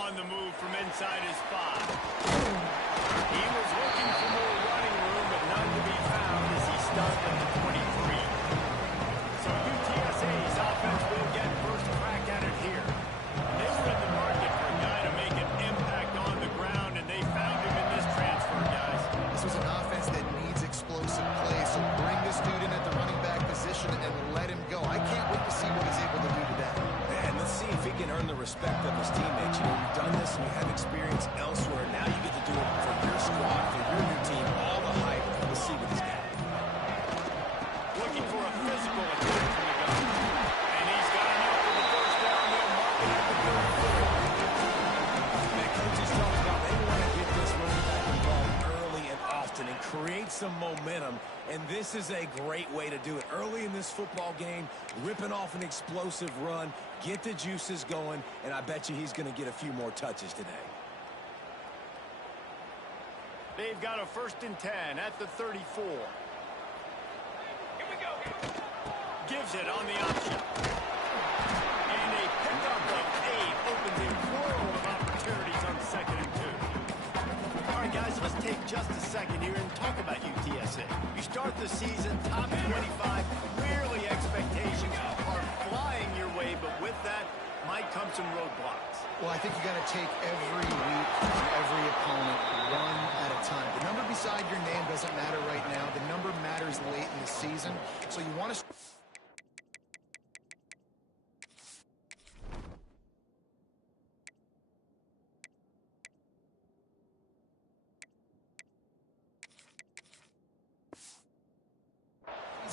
on the move from inside his 5. He was looking for more running room, but none to be found as he stopped at the 23. So UTSA's offense will get first crack at it here. They were in the market for a guy to make an impact on the ground, and they found him in this transfer, guys. This was an offense that needs explosive play, so bring this dude in at the running back position and let him go. I can't wait to see what he's able to do today. And let's see if he can earn the respect of his teammates. You know, you've done this and you have experience elsewhere. Now you get to do it for your squad, for your new team, all the hype. Let's see what he's got. Looking for a physical attack from the gun. And he's got enough for the first down. They'll mark it at the 34. Man, coaches talk about they want to get this running back involved early and often and create some momentum. And this is a great way to do it. Early in this football game, ripping off an explosive run, get the juices going, and I bet you he's going to get a few more touches today. They've got a 1st and 10 at the 34. Here we go. Gives it on the option. And a pickup of 8 opens a world of opportunities on 2nd and 2. All right, guys, let's take just a second here and talk about UTSA. You start the season top 25, rarely expectations are flying your way, but with that might come some roadblocks. Well, I think you got to take every week and every opponent one at a time. The number beside your name doesn't matter right now. The number matters late in the season. So you want to...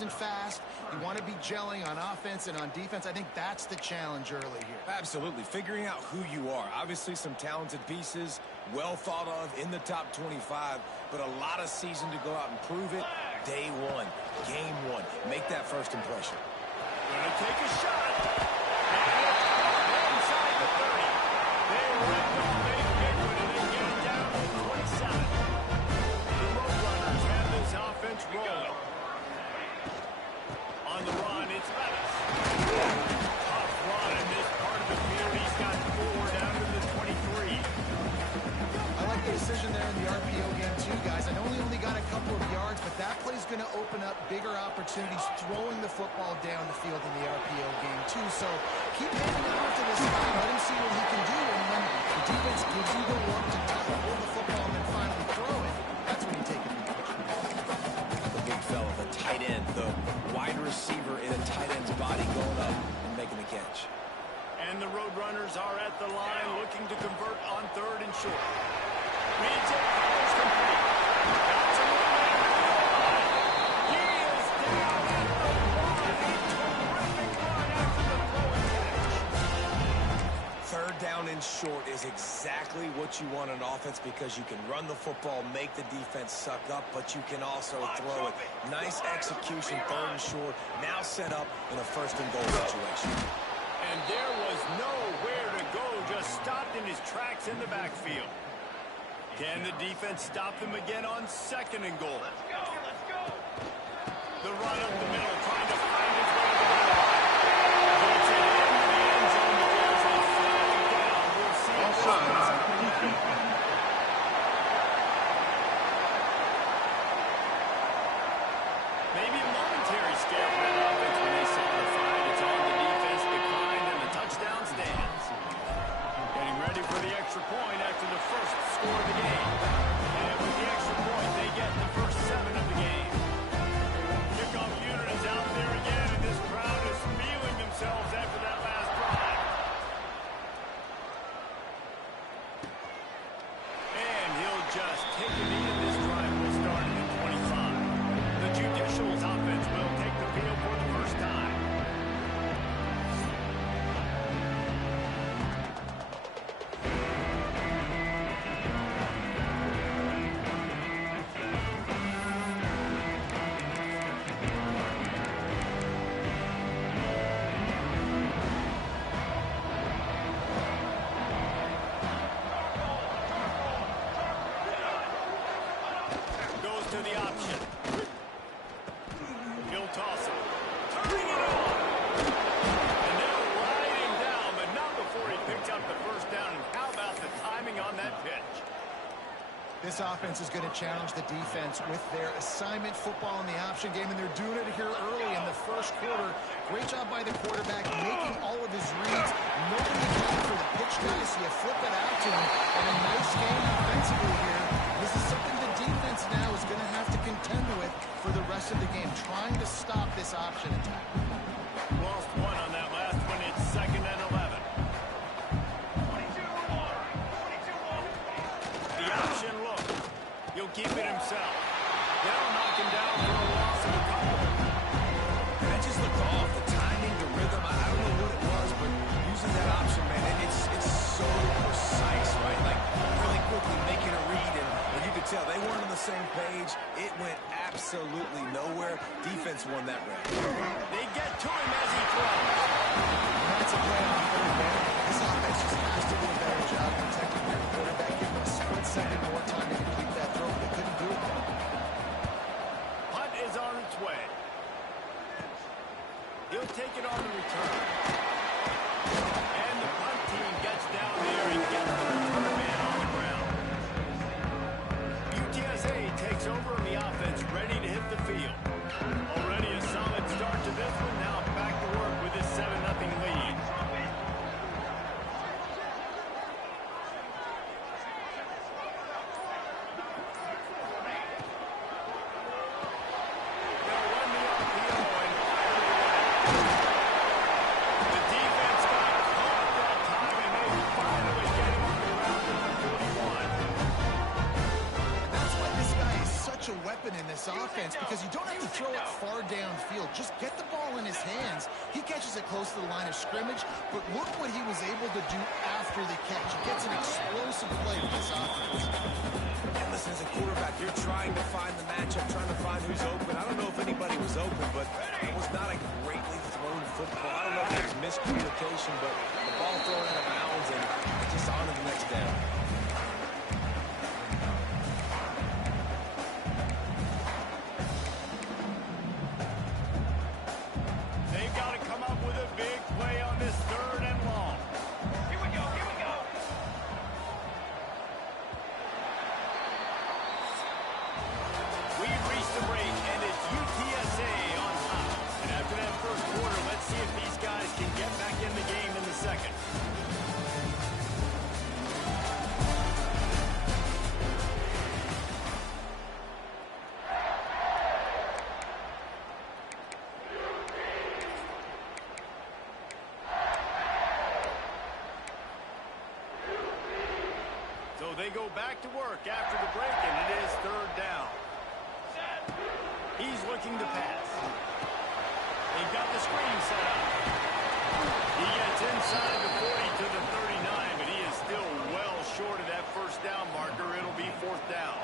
fast. You want to be gelling on offense and on defense. I think that's the challenge early here. Absolutely. Figuring out who you are. Obviously some talented pieces, well thought of in the top 25, but a lot of season to go out and prove it. Day 1, game 1. Make that first impression. Gonna take a shot. And it's inside the 30. They ripped off a big one, and they get it down to 27. The Roadrunners have this offense rolling. On the run, it's Bettis. Tough run in this part of the field. He's got 4 down to the 23. I like the decision there in the RPO game too, guys. I know he only got a couple of yards, but that play's going to open up bigger opportunities throwing the football down the field in the RPO game too. So keep handing it off to this guy. Let him see what he can do. And when the defense gives you the look to hold the football and then finally throw it, that's when you take it. The big fella, the tight end, the wide receiver in a tight end's body going up and making the catch. And the Roadrunners are at the line looking to convert on 3rd and short. Reads it, fires complete. That's a run. He is down at the 1. A terrific run after the throw and catch. 3rd down and short is exactly what you want on offense because you can run the football, make the defense suck up, but you can also throw it. Nice execution, 3rd and short. Now set up in a 1st and goal situation. And there was nowhere to go, just stopped in his tracks in the backfield. Can the defense stop them again on 2nd and goal? Let's go, let's go. The run up the middle, trying to find his way to the line. Gets it into the end zone, but there's a flag down. We'll see if this is maybe a momentary scare for that offense when they saw the flag. It's on the defense, declined, and the touchdown stands. Getting ready for the extra point after the first score of the game. And with the extra point, they get the first 7 of the game. Kickoff unit is out there again, and this crowd is feeling themselves after that last drive. And he'll just take a knee, and this drive will start at the 25. The Judicials offense will take the field for the first time. This offense is going to challenge the defense with their assignment football in the option game, and they're doing it here early in the first quarter. Great job by the quarterback making all of his reads. Nobody accounted for the pitch guys, so you flip it out to him, and a nice game offensively here. This is something the defense now is going to have to contend with for the rest of the game, trying to stop this option attack. Lost one on that last one. It's 2nd and 11. The option look. He'll keep it himself. They'll knock him down for a loss of a couple. And that just looked off. The timing, the rhythm, I don't know what it was, but using that option, man, it's so precise, right? Like, really quickly making a read, and you could tell they weren't on the same page. It went absolutely nowhere. Defense won that round. They get to him as he throws. That's a play on third down. This offense just has to do a better job protecting their quarterback. Give them a split second more time to complete that throw, but they couldn't do it. Punt is on its way. He'll take it on the return. And the punt team gets down there and gets the return man on the ground. UTSA takes over on the offense, ready to hit the field. Already a solid start to this one. Now back to work with this 7-0 lead. They'll run the RPO and fire it away. The defense got caught that time, and they finally get him on the ground at the 41. And that's why this guy is such a weapon in this offense, because you don't have to throw it far downfield. Just get the ball in his hands. He catches it close to the line of scrimmage, but look what he was able to do after the catch. He gets an explosive play with this offense. And listen, as a quarterback, you're trying to find the matchup, trying to find who's open. I don't know if anybody was open, but it was not a greatly thrown football. I don't know if it was miscommunication, but the ball thrown out of bounds and just on to the next down. They've got to come up with a big play on this 3rd and long. Here we go, here we go. We've reached the break, and it's UTSA on top. And after that first quarter, let's see if these guys can get back in the game in the second. So they go back to work after the break, and it is 3rd down. He's looking to pass. They've got the screen set up. He gets inside the 40 to the 39, but he is still well short of that first down marker. It'll be 4th down.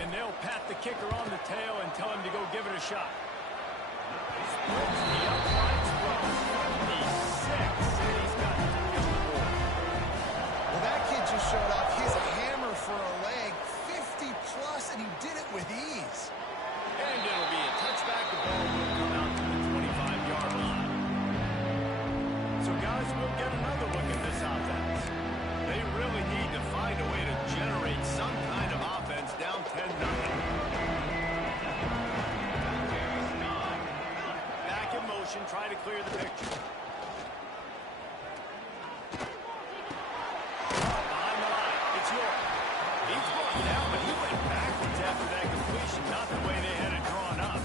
And they'll pat the kicker on the tail and tell him to go give it a shot. Splits the upright throw. 76, and he's got 3 on the board. Well, that kid just showed off his hammer for a leg, 50-plus, and he did it with ease. And it'll be a touchback. The ball will come out to the 25-yard line. So, guys, we'll get another look at this offense. They really need to find a way to generate some kind of offense down 10-0. Back in motion, try to clear the picture. Behind the line, it's York. He's brought down, but he went backwards after that completion, not the way they had it drawn up.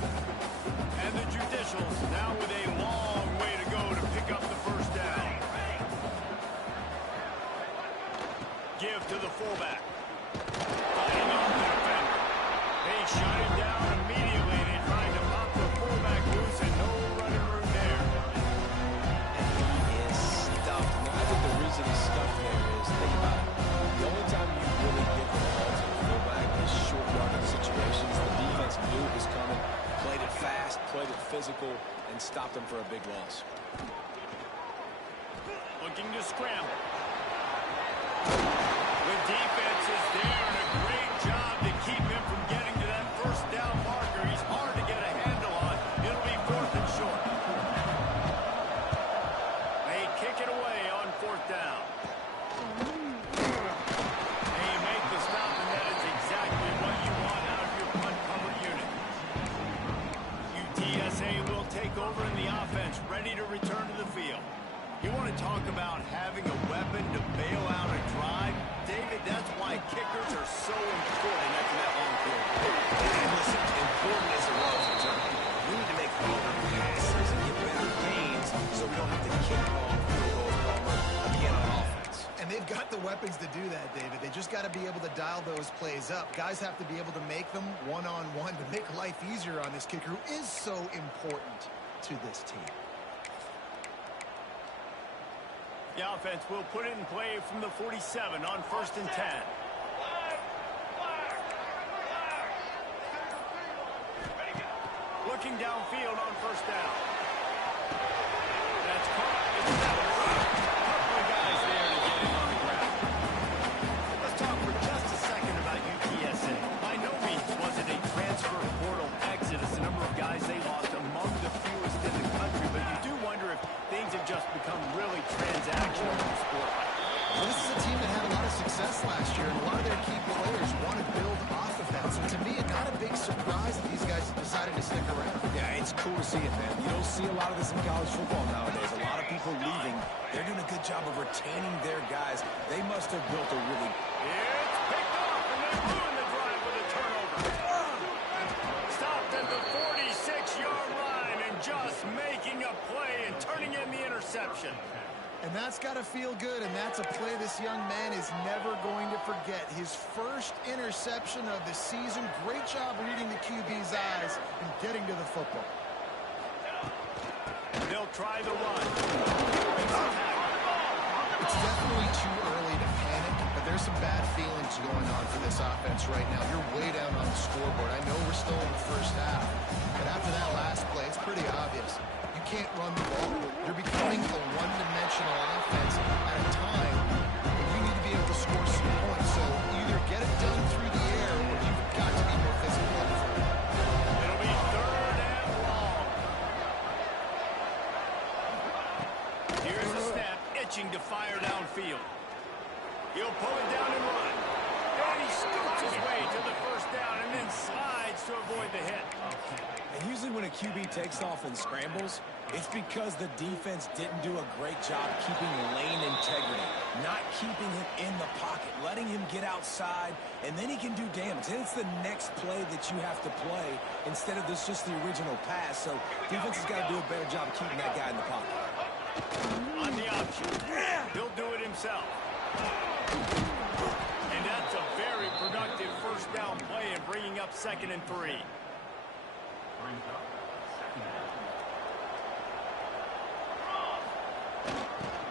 And the Judicials now with a long way to go to pick up the first down. Give to the fullback. Fighting off the defender. They shut him down immediately. They tried to pop the fullback loose and no running room there. And he is stuffed. I think the reason he's stuffed there is, think about it. The only time you really give the ball to the fullback is short yardage situations. The defense knew it was coming, played it fast, played it physical, and stopped him for a big loss. Looking to scramble. The defense is there, and a great job to keep him from getting to that first down marker. He's hard to get a handle on. It'll be 4th and short. They kick it away on 4th down. They make the stop, and that is want to talk about having a weapon to bail out a drive? David, that's why kickers are so important after that long field. And listen, important is a relative term. We need to make harder passes and get better gains so we don't have to kick long field goals, Palmer, again on offense. And they've got the weapons to do that, David. They just got to be able to dial those plays up. Guys have to be able to make them one-on-one to make life easier on this kicker, who is so important to this team. The offense will put it in play from the 47 on 1st and 10. Looking downfield on 1st down. That's caught. It's settled. A couple of guys there to get him on the ground. Let's talk for just a second about UTSA. By no means was it a transfer portal exodus. The number of guys they lost among the fewest in the country, but you do wonder if things have just become really transactional in the sport. Well, this is a team that had a lot of success last year, and a lot of their key players want to build off of that. So to me, it's not a big surprise that these guys decided to stick around. Yeah, it's cool to see it, man. You don't see a lot of this in college football nowadays. A lot of people leaving. They're doing a good job of retaining their guys. They must have built a really... It's picked off, and they ruined the drive with a turnover. Stopped at the 46-yard line and just making a play and turning in the interception. And that's got to feel good, and that's a play this young man is never going to forget. His first interception of the season. Great job reading the QB's eyes and getting to the football. They'll try the run. It's definitely too early to panic, but there's some bad feelings going on for this offense right now. You're way down on the scoreboard. I know we're still in the first half, but after that last play, it's pretty obvious. You can't run the ball. You're becoming a one-dimensional offense at a time when you need to be able to score some points. So either get it done through the air or you've got to be more physical up front. It'll be 3rd and long. Here's a snap, itching to fire downfield. He'll pull it down and run. And he scoots his way to the 1st down and then slides to avoid the hit. And usually when a QB takes off and scrambles, it's because the defense didn't do a great job keeping lane integrity, not keeping him in the pocket, letting him get outside, and then he can do damage. And it's the next play that you have to play instead of this just the original pass. So defense has got to do a better job keeping that guy in the pocket. On the option, he'll do it himself. And that's a very productive 1st down play and bringing up 2nd and 3.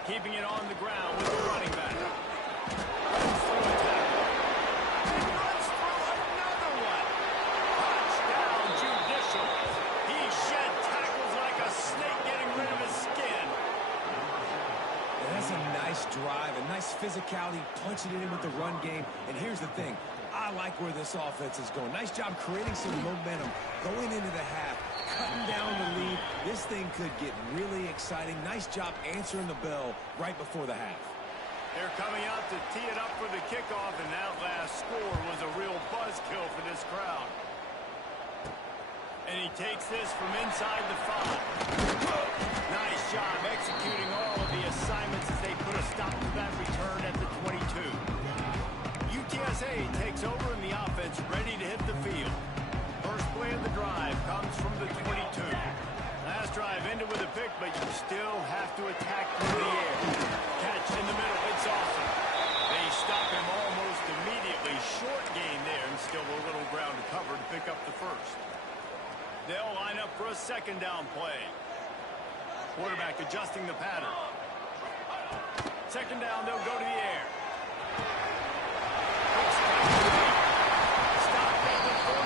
Keeping it on the ground with the running back. Runs through a tackle. And runs through another one. Touchdown, judicial. He shed tackles like a snake getting rid of his skin. And that's a nice drive, a nice physicality, punching it in with the run game. And here's the thing. I like where this offense is going. Nice job creating some momentum going into the half, cutting down the lead. This thing could get really exciting. Nice job answering the bell right before the half. They're coming out to tee it up for the kickoff, and that last score was a real buzzkill for this crowd. And he takes this from inside the 5. Nice job executing all of the assignments as they put a stop to that return at the 22. UTSA takes over in the offense, ready to hit the field. First play of the drive comes from the 22. Last drive ended with a pick, but you still have to attack through the air. Catch in the middle, it's awesome. They stop him almost immediately. Short gain there, and still a little ground to cover to pick up the 1st. They'll line up for a 2nd down play. Quarterback adjusting the pattern. 2nd down, they'll go to the air. Stopped at the 43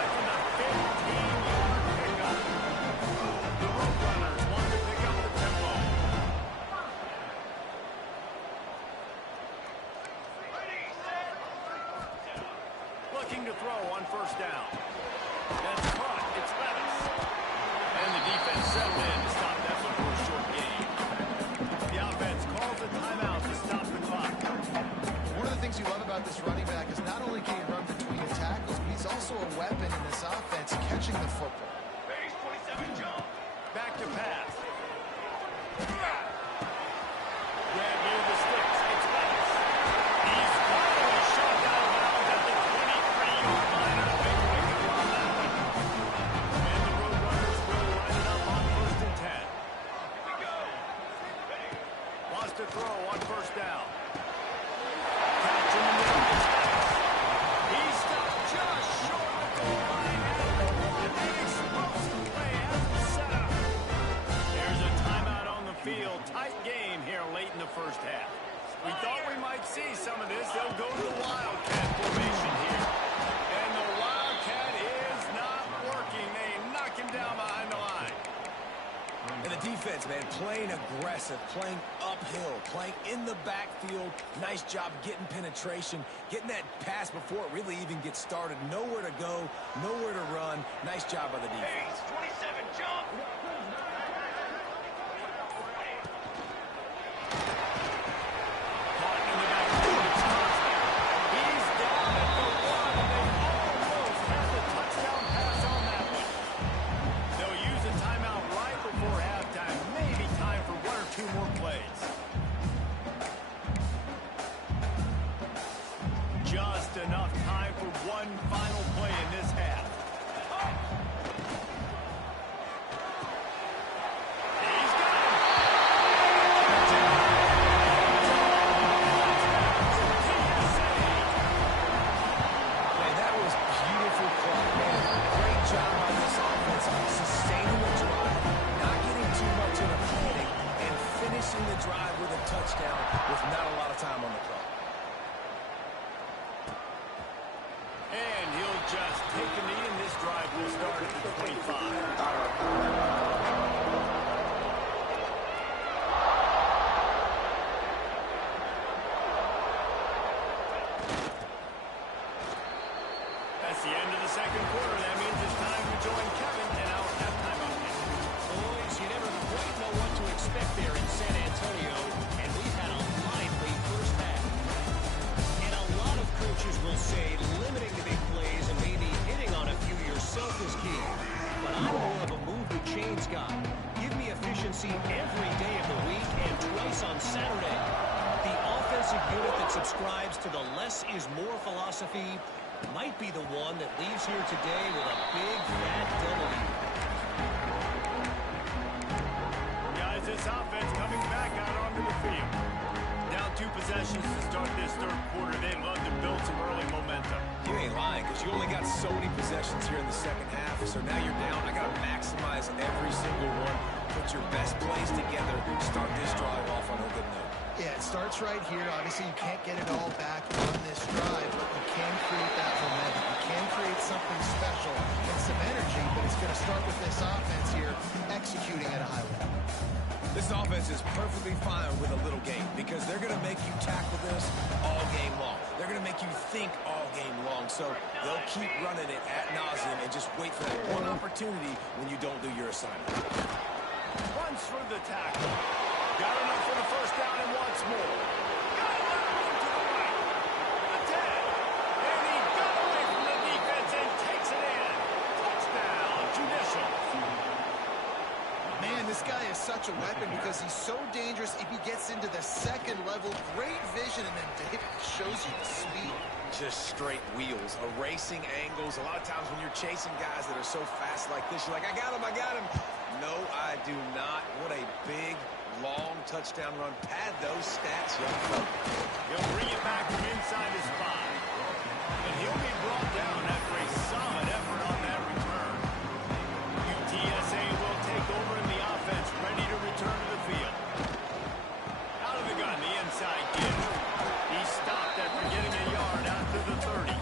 after the 15-yard pickup. The road runners want to pick up the tempo. Looking to throw on 1st down. That's caught. It's Levis. And the defense settled in to stop that one for a short gain. The offense calls a timeout to stop the clock. One of the things you love about this running back is not only can he run between tackles, but he's also a weapon in this offense catching the football. Base 27 jump. Back to pass. they'll go to the Wildcat formation here. And the Wildcat is not working. They knock him down behind the line. And the defense, man, playing aggressive, playing uphill, playing in the backfield. Nice job getting penetration, getting that pass before it really even gets started. Nowhere to go, nowhere to run. Nice job by the defense. 27 jump. Just enough time for one final play in this half. He's got him. Man, that was beautiful play, man. Great job by this offense, sustaining the drive, not getting too much in a panic, and finishing the drive with a touchdown with not a lot of time on the clock. Just take a knee, and this drive will start at the 25. That's the end of the second quarter. That means it's time to join Kevin in our halftime update. Boys, you never quite know what to expect there in San Antonio, and we've had a lively first half. And a lot of coaches will say limiting the big plays and maybe hitting on a few yourself is key. But I'm more of a move the chains guy. Give me efficiency every day of the week and twice on Saturday. The offensive unit that subscribes to the less is more philosophy might be the one that leaves here today with a big fat W. Guys, this offense coming back out onto the field. Down 2 possessions to start this third quarter. They'd love to build some early momentum. You ain't lying, because you only got so many possessions here in the second half. So now you're down. I got to maximize every single one. Put your best plays together. Start this drive off on a good note. Yeah, it starts right here. Obviously, you can't get it all back on this drive, but you can create that momentum. You can create something special and some energy, but it's going to start with this offense here executing at a high level. This offense is perfectly fine with a little game because they're going to make you tackle this all game long. They're going to make you think all game long. So they'll keep running it ad nauseum and just wait for that one opportunity when you don't do your assignment. Runs through the tackle. Got enough for the first down and wants more. Got it out to the right. The 10. And he got away from the defense and takes it in. Touchdown, Judicial. Man, this guy is such a weapon because he's so dangerous if he gets into the second level. Great vision, and then David shows you the speed. Just straight wheels, erasing angles. A lot of times when you're chasing guys that are so fast like this, you're like, I got him, I got him. No, I do not. What a big, long touchdown run. Pad those stats, young folks. He'll bring it back from inside his 5. And he'll be brought down after a solid effort on that return. UTSA will take over in the offense, ready to return to the field. Out of the gun, the inside gives. He stopped after getting a yard out to the 30.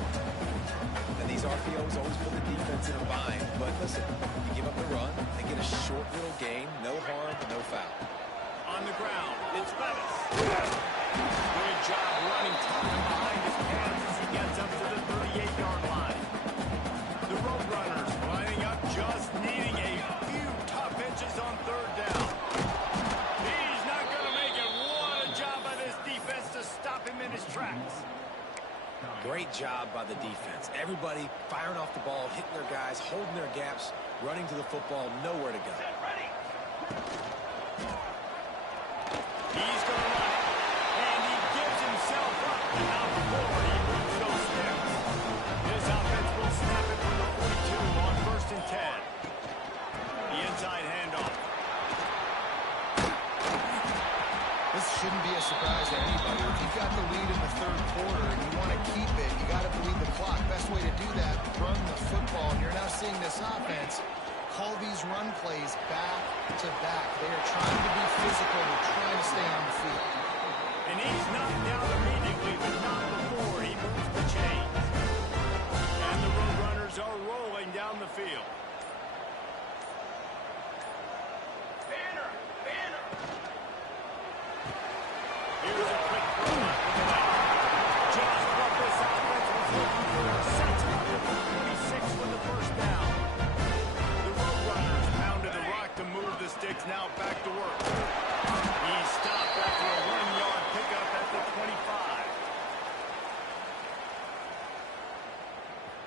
And these RPOs always put the defense in a bind. But listen, you give up the run, they get a short little gain, no harm, no foul. On the ground, it's Bettis. Good job running tough and behind his pants as he gets up to the 38-yard line. The Roadrunners lining up, just needing a few tough inches on third down. He's not going to make it. What a job by this defense to stop him in his tracks. Great job by the defense. Everybody firing off the ball, hitting their guys, holding their gaps, running to the football, nowhere to go. He's going to run it, and he gives himself up. Not before he moves those steps. This offense will snap it from the 42 on 1st and 10. The inside handoff. This shouldn't be a surprise to anybody. If you've got the lead in the third quarter and you want to keep it, you got to bleed the clock. Best way to do that, run the football. And you're now seeing this offense call these run plays back to back. They are trying to be physical. They're trying to stay on the field. And he's knocked down immediately, but not before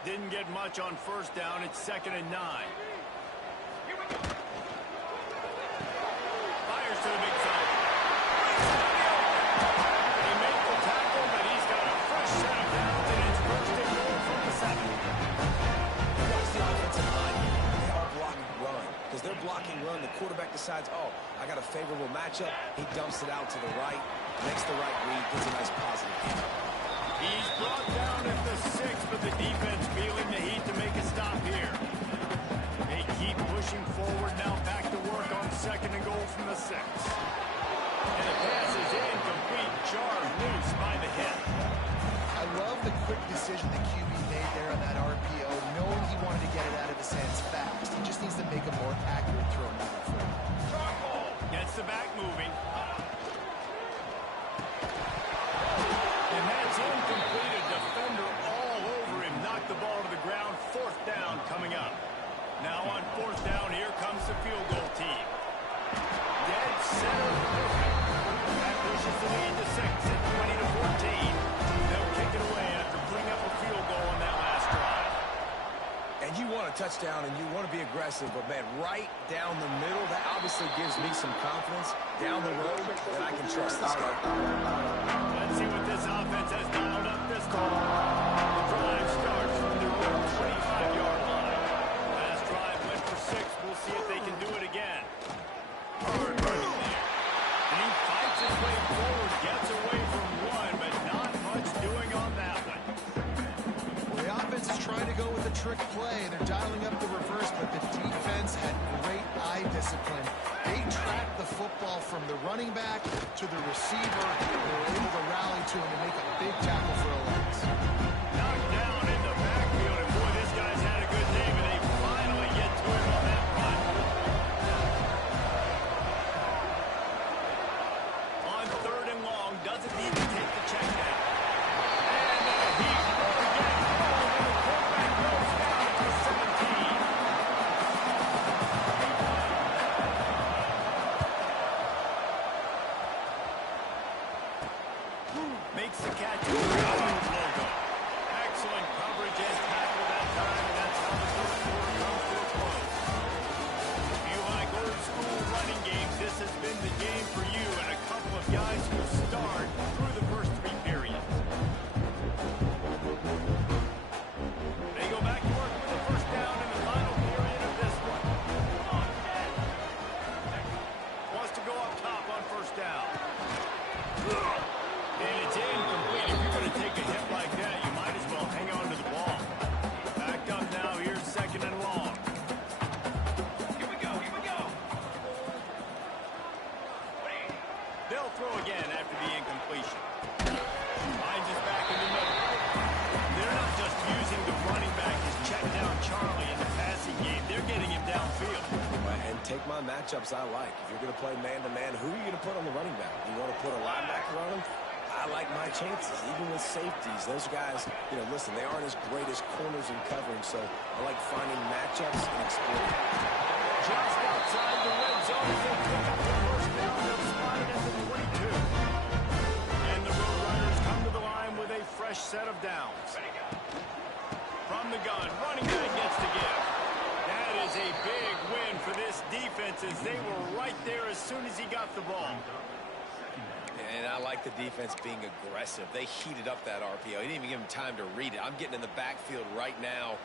Didn't get much on first down. It's 2nd and 9. Fires to the big side. He made the tackle, but he's got a fresh set of downs, and it's 1st and goal from the 7. Watch the offensive line. They are blocking run. Because they're blocking run, the quarterback decides, oh, I got a favorable matchup. He dumps it out to the right, makes the right read, gets a nice positive hit. He's brought down at the 6, but the defense feeling the heat to make a stop here. They keep pushing forward now, back to work on 2nd and goal from the 6. And the pass is incomplete, jarred loose by the hit. I love the quick decision the QB made there on that RPO, knowing he wanted to get it out of his hands fast. He just needs to make a more accurate throw moving forward. Gets the back moving. And that's incomplete. A defender all over him. Knocked the ball to the ground. 4th down coming up. Now on 4th down, here comes the field goal team. Dead center perfect. That pushes the lead to 6 at 20-14. They'll kick it away after putting up a field goal on that last drive. And you want a touchdown and you want to be aggressive, but man, right down the middle, that obviously gives me some confidence down the road that I can trust this guy. Let's see what this offense has dialed up this time. The drive starts from their own 25-yard line. Last drive went for 6. We'll see if they can do it again. Hard running there. And he fights his way forward, gets away from 1, but not much doing on that one. The offense is trying to go with a trick play. They're dialing up the reverse, but the defense had great eye discipline. They tracked the football from the running back to the receiver. They were able to rally to him and make a big tackle for a loss. Knocked down in the backfield, and boy, this guy's had a good day, but they finally get to him on that run. On 3rd and long, doesn't need to take the check down. And he's going to get home, and the quarterback goes down at the 17. Makes the catch. Logo. Excellent coverage and tackle that time, and that's how the first quarter comes to a close. If you like old school running games, this has been the game for you, and a couple of guys who start through the first 3 periods. They go back to work with the first down in the final period of this one. Wants to go up top on first down. And it's incomplete. If you're going to take a hit like that, you might as well hang on to the ball. Backed up now. Here's 2nd and long. Here we go. They'll throw again after the incompletion. Finds us back in the middle. They're not just using the running back as check down Charlie in the passing game. They're getting him downfield. And take my matchups I like. If you're going to play man-to-man, who are you going to put on the running back? You want to put a linebacker on him? I like my chances, even with safeties. Those guys, listen, they aren't as great as corners in covering, so I like finding matchups and exploring. Just outside the red zone, they pick up the first down. They'll spot it at the 22. And the Roadrunners come to the line with a fresh set of downs. From the gun, running back gets the give. That is a big win for this defense as they were right there as soon as he got the ball. And I like the defense being aggressive. They heated up that RPO. He didn't even give him time to read it. I'm getting in the backfield right now,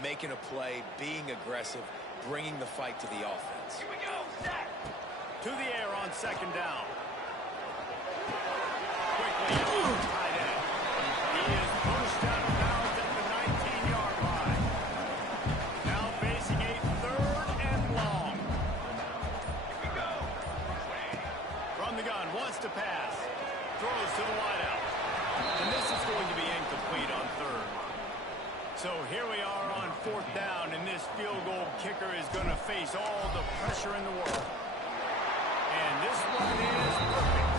making a play, being aggressive, bringing the fight to the offense. Here we go, set. To the air on 2nd down. Quickly, tight end. He is pushed out of bounds at the 19-yard line. Now facing a 3rd and long. Here we go. From the gun, wants to pass. Throws to the wideout. And this is going to be incomplete on 3rd. So here we are on 4th down, and this field goal kicker is going to face all the pressure in the world. And this one is perfect.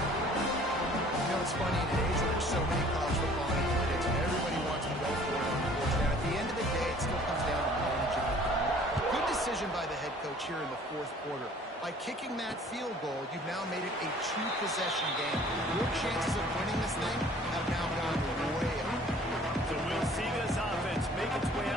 It's funny in an age where there's so many college football analytics and everybody wants to go for it on the board. Now, at the end of the day, it still comes down to managing the clock. Good decision by the head coach here in the 4th quarter. By kicking that field goal, you've now made it a 2-possession game. Your chances of winning this thing have now gone way up. So we'll see this offense make its way out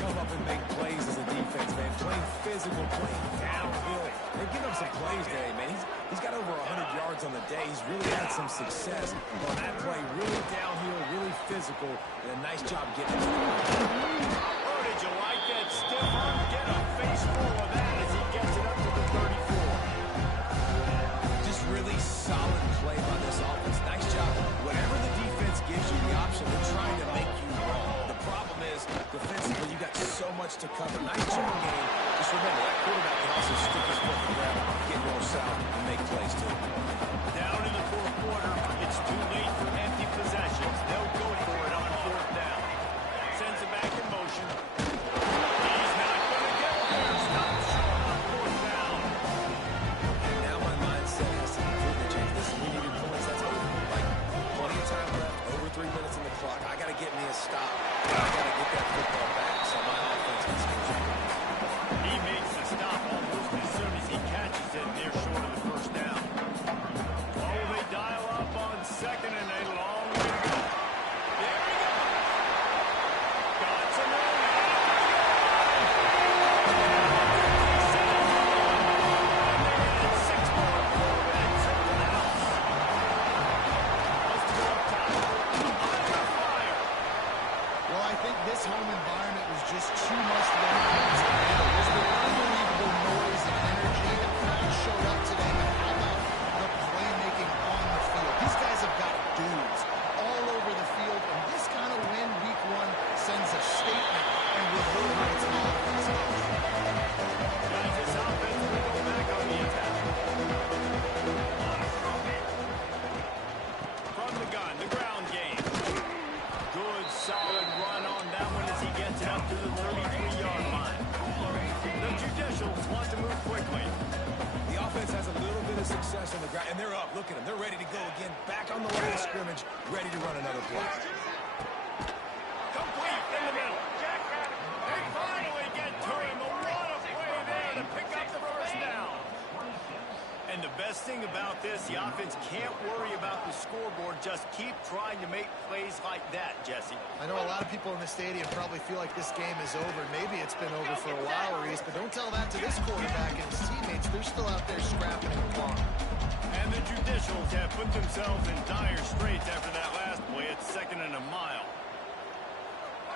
come up and make plays as a defense, man. Playing physical, playing downhill. They're giving him some plays today, man. He's got over 100 yards on the day. He's really had some success on that play. Really downhill, really physical, and a nice job getting it. Oh, did you like that stiff arm? Get a face full of that as he gets it up to the 34. Just really solid play by this offense. Nice job. Whatever the defense gives you the option, they're trying to make you wrong. The problem is, defensively, you got so much to cover. Nice job game. Just remember, that quarterback can also stick his foot in the ground, get north south, and make plays too. Down in the fourth quarter, it's too late for empty possessions. They'll go for it on fourth down. Sends it back in motion. He's not going to get there. Stop short on fourth down. And now my mindset has to completely change. Listen, we needed points. That's over. Like, plenty of time left, over 3 minutes on the clock. I got to get me a stop. I got to get that football back so my offense can score. He makes the stop almost as soon as he catches it near short of the first down. Oh, they dial up on second and a long way to go. There we go. Got some room. Six more before we had something else. Let's go up top. Under fire. Well, I think this home environment was just too much for their fans to handle. There's been unbelievable noise and energy. The crowd showed up today, but how about the playmaking on the field? These guys have got dudes all over the field, and this kind of win week one sends a statement and reverberates all across the country. Guys, this offense will go back on the attack. From the gun, the ground game. Good, solid run on that one as he gets it up to the 33-yard line. The Judicials want to move quickly. The offense has a little bit of success on the ground, and they're up. Look at them. They're ready to go again. Back on the line of scrimmage, ready to run another play. Complete in the middle. They finally get to him. What a play there to pick up the first down. And the best thing about this, the offense can't worry about the scoreboard. Just keep trying to make plays like that, Jesse. I know a lot of people in the stadium probably feel like this game is over. Maybe it's been over for a while, Reese, but don't tell that to this quarterback and his teammates. They're still out there scrapping and clawing. And the Judicials have put themselves in dire straits after that last play. It's second and a mile.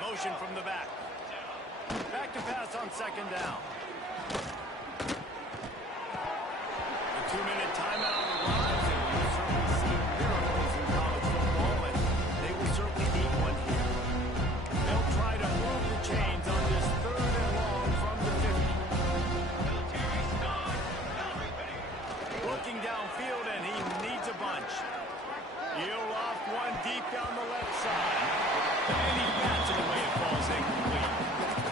Motion from the back. Back to pass on second down. The 2-minute timeout arrives, and we've certainly seen miracles in college football, and they will certainly need one here. They'll try to move the chains on this third and long from the 50. Looking downfield, and he needs a bunch. He'll off one deep down the left side. And he bats it away. It falls incomplete.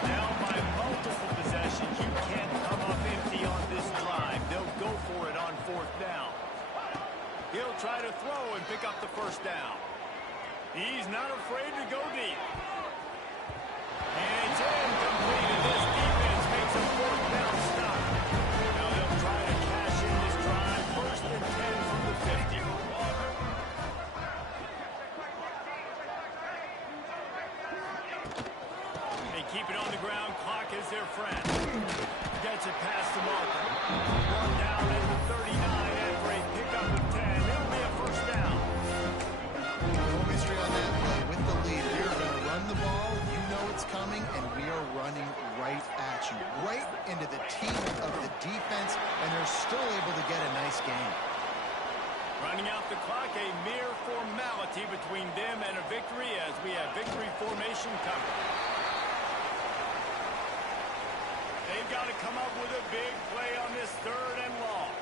Now by multiple possessions, you can't come up empty on this drive. They'll go for it on fourth down. He'll try to throw and pick up the first down. He's not afraid to go deep. And it's incomplete, and this defense makes a fourth down stop. Now they'll try to cash in this drive. First and 10 from the 50. They keep it on the ground. Clock is their friend. Gets it past the marker. Run down at the 39 after a pickup of 10. It'll be a first down. No mystery on that play. With the lead, we are going to run the ball. You know it's coming, and we are running right at you. Right into the teeth of the defense, and they're still able to get a nice game. Running out the clock, a mere formality between them and a victory as we have victory formation covered. They've got to come up with a big play on this third and long.